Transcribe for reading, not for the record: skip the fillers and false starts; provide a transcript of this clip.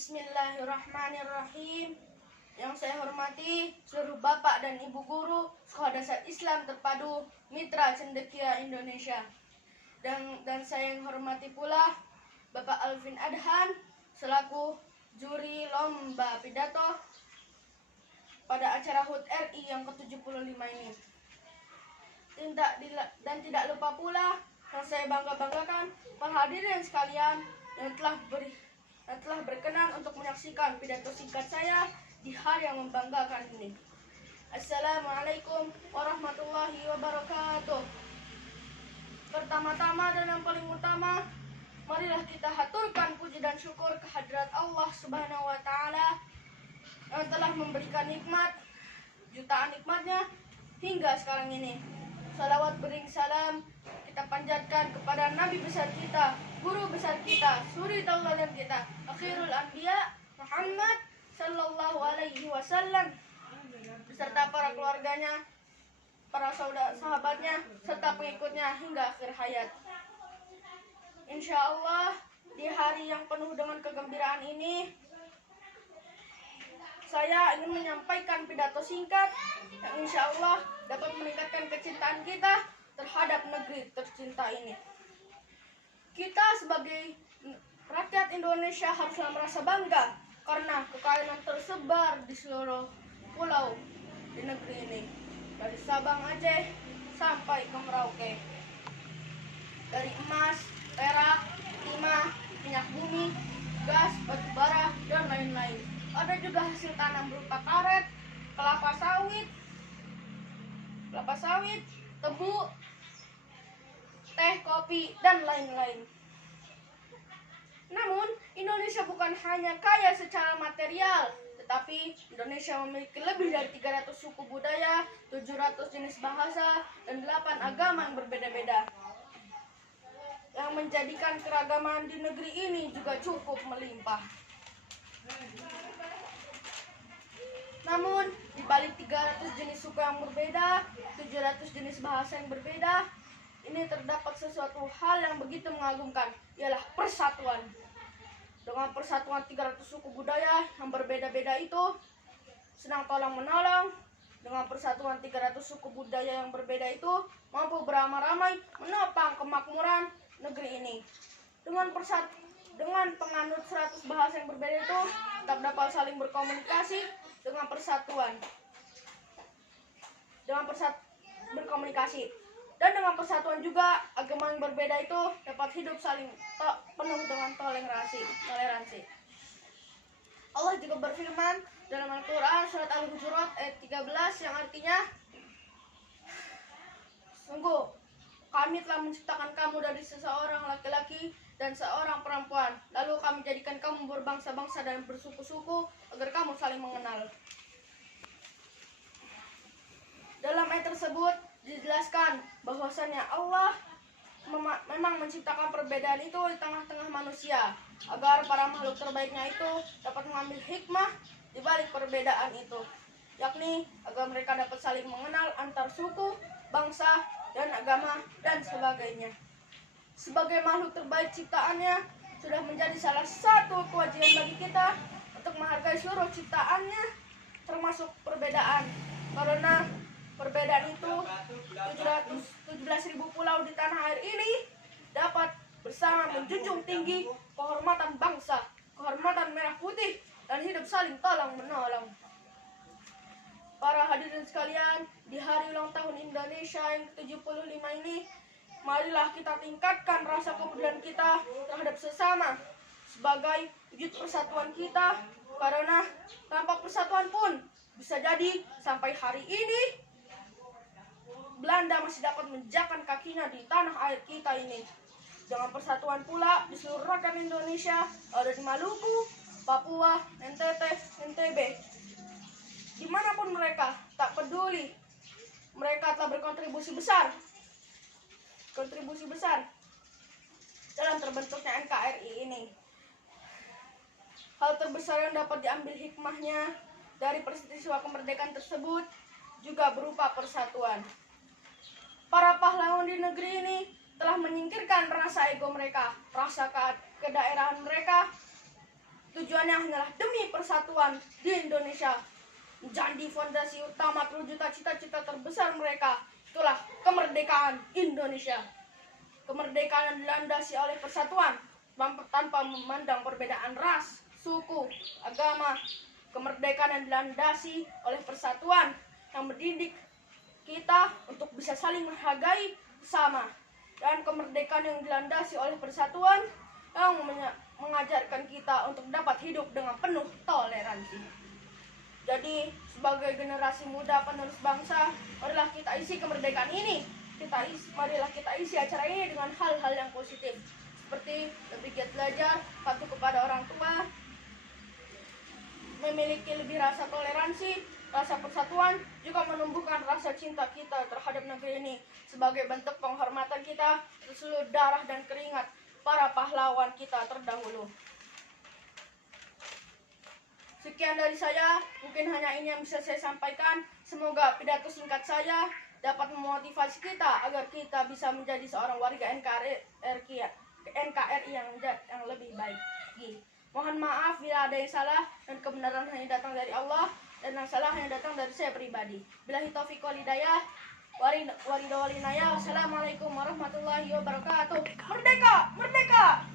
Bismillahirrahmanirrahim. Yang saya hormati seluruh Bapak dan Ibu Guru Sekolah Dasar Islam Terpadu Mitra Cendekia Indonesia. Dan saya yang hormati pula Bapak Alvin Adhan selaku juri lomba pidato pada acara HUT RI yang ke-75 ini. Dan tidak lupa pula yang saya banggakan para hadirin sekalian yang telah berkenan untuk menyaksikan pidato singkat saya di hari yang membanggakan ini. Assalamualaikum warahmatullahi wabarakatuh. Pertama-tama dan yang paling utama, marilah kita haturkan puji dan syukur kehadirat Allah Subhanahu wa Ta'ala yang telah memberikan nikmat, jutaan nikmatnya hingga sekarang ini. Salawat bering salam kita panjatkan kepada Nabi besar kita, guru besar kita, suri tauladan kita, akhirul anbiya Muhammad sallallahu alaihi wasallam beserta para keluarganya, para sahabatnya serta pengikutnya hingga akhir hayat. Insya Allah di hari yang penuh dengan kegembiraan ini, saya ingin menyampaikan pidato singkat yang insya Allah dapat meningkatkan kecintaan kita terhadap negeri tercinta ini. Kita sebagai rakyat Indonesia haruslah merasa bangga karena kekayaan tersebar di seluruh pulau di negeri ini, dari Sabang Aceh sampai ke Merauke, dari emas, perak, timah, minyak bumi, gas, batu bara, dan lain-lain. Ada juga hasil tanam berupa karet, kelapa sawit, tebu, teh, kopi, dan lain-lain. Namun, Indonesia bukan hanya kaya secara material, tetapi Indonesia memiliki lebih dari 300 suku budaya, 700 jenis bahasa, dan 8 agama yang berbeda-beda, yang menjadikan keragaman di negeri ini juga cukup melimpah. Namun, di balik 300 jenis suku yang berbeda, 700 jenis bahasa yang berbeda, ini terdapat sesuatu hal yang begitu mengagumkan, ialah persatuan. Dengan persatuan 300 suku budaya yang berbeda-beda itu, senang tolong-menolong. Dengan persatuan 300 suku budaya yang berbeda itu, mampu beramai-ramai menopang kemakmuran negeri ini. Dengan penganut 100 bahasa yang berbeda itu, tetap dapat saling berkomunikasi dengan persatuan. Berkomunikasi. Dan dengan persatuan juga, agama yang berbeda itu dapat hidup saling penuh dengan toleransi. Allah juga berfirman dalam Al-Quran surat Al-Hujurat ayat 13 yang artinya, sungguh kami telah menciptakan kamu dari seseorang laki-laki dan seorang perempuan, lalu kami jadikan kamu berbangsa-bangsa dan bersuku-suku agar kamu saling mengenal. Dalam ayat tersebut dijelaskan bahwasannya Allah memang menciptakan perbedaan itu di tengah-tengah manusia agar para makhluk terbaiknya itu dapat mengambil hikmah di balik perbedaan itu, yakni agar mereka dapat saling mengenal antar suku, bangsa, dan agama, dan sebagainya. Sebagai makhluk terbaik ciptaannya, sudah menjadi salah satu kewajiban bagi kita untuk menghargai seluruh ciptaannya, termasuk perbedaan. Karena perbedaan itu 17.000 pulau di tanah air ini dapat bersama menjunjung tinggi kehormatan bangsa, kehormatan merah putih, dan hidup saling tolong-menolong. Para hadirin sekalian, di hari ulang tahun Indonesia yang ke-75 ini, marilah kita tingkatkan rasa kepedulian kita terhadap sesama sebagai wujud persatuan kita, karena tanpa persatuan pun bisa jadi sampai hari ini Belanda masih dapat menjakan kakinya di tanah air kita ini. Dengan persatuan pula di seluruh rakyat Indonesia, ada di Maluku, Papua, NTT, NTB, dimanapun mereka, tak peduli, mereka telah berkontribusi besar dalam terbentuknya NKRI ini. Hal terbesar yang dapat diambil hikmahnya dari peristiwa kemerdekaan tersebut juga berupa persatuan. Para pahlawan di negeri ini telah menyingkirkan rasa ego mereka, rasa kedaerahan mereka, Tujuannya hanyalah demi persatuan di Indonesia. Menjadi fondasi utama terwujudnya cita-cita terbesar mereka. Itulah kemerdekaan Indonesia. Kemerdekaan yang dilandasi oleh persatuan tanpa memandang perbedaan ras, suku, agama. Kemerdekaan yang dilandasi oleh persatuan yang mendidik kita untuk bisa saling menghargai bersama. Dan kemerdekaan yang dilandasi oleh persatuan yang mengajarkan kita untuk dapat hidup dengan penuh toleransi. Jadi sebagai generasi muda penerus bangsa, marilah kita isi kemerdekaan ini. Marilah kita isi acara ini dengan hal-hal yang positif, seperti lebih giat belajar, patuh kepada orang tua, memiliki lebih rasa toleransi, rasa persatuan, juga menumbuhkan rasa cinta kita terhadap negeri ini sebagai bentuk penghormatan kita atas seluruh darah dan keringat para pahlawan kita terdahulu. Sekian dari saya, mungkin hanya ini yang bisa saya sampaikan. Semoga pidato singkat saya dapat memotivasi kita agar kita bisa menjadi seorang warga NKRI yang lebih baik. Mohon maaf bila ada yang salah, dan kebenaran hanya datang dari Allah, dan yang salah hanya datang dari saya pribadi. Billahi taufiq wal hidayah. Wassalamualaikum warahmatullahi wabarakatuh. Merdeka! Merdeka!